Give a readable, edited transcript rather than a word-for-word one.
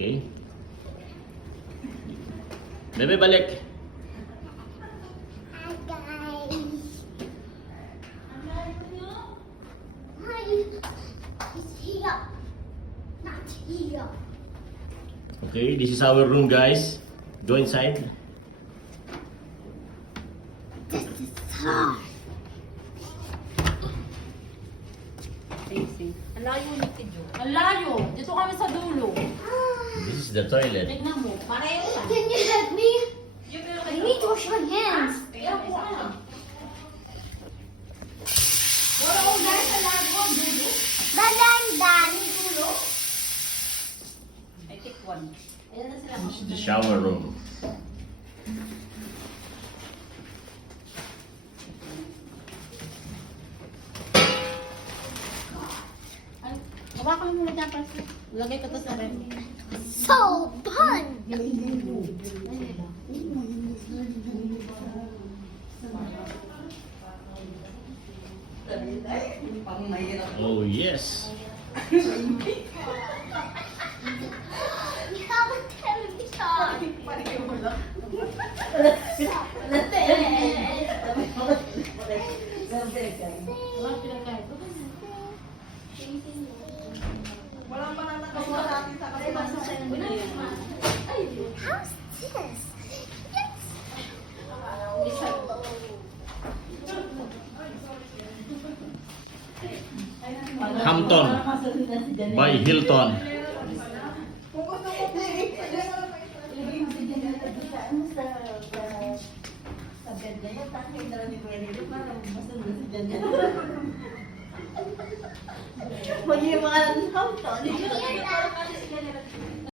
Okay. Bebe, balik. Hi guys. Hi. It's here. Not here. Okay, this is our room, guys. Go inside. This is her. Facing. Ang layo ni Kidjo. Ang layo! Dito kami sa dulo. This is the toilet. Tignan mo, pareho lang. Can you help me? I need to wash my hands. Kaya po ano? Wala ko guys sa lago, dulo. Dadan. Dulo. I take one. Ayan na sila. This is the shower room. Ay, hawakan mo muna dyan, Pastor. Lagay ko to sa rem. So fun. Oh, yes. We have a television. Wala sila kahit. How's this? Hampton by Hilton. Mag-iwan ng Hampton.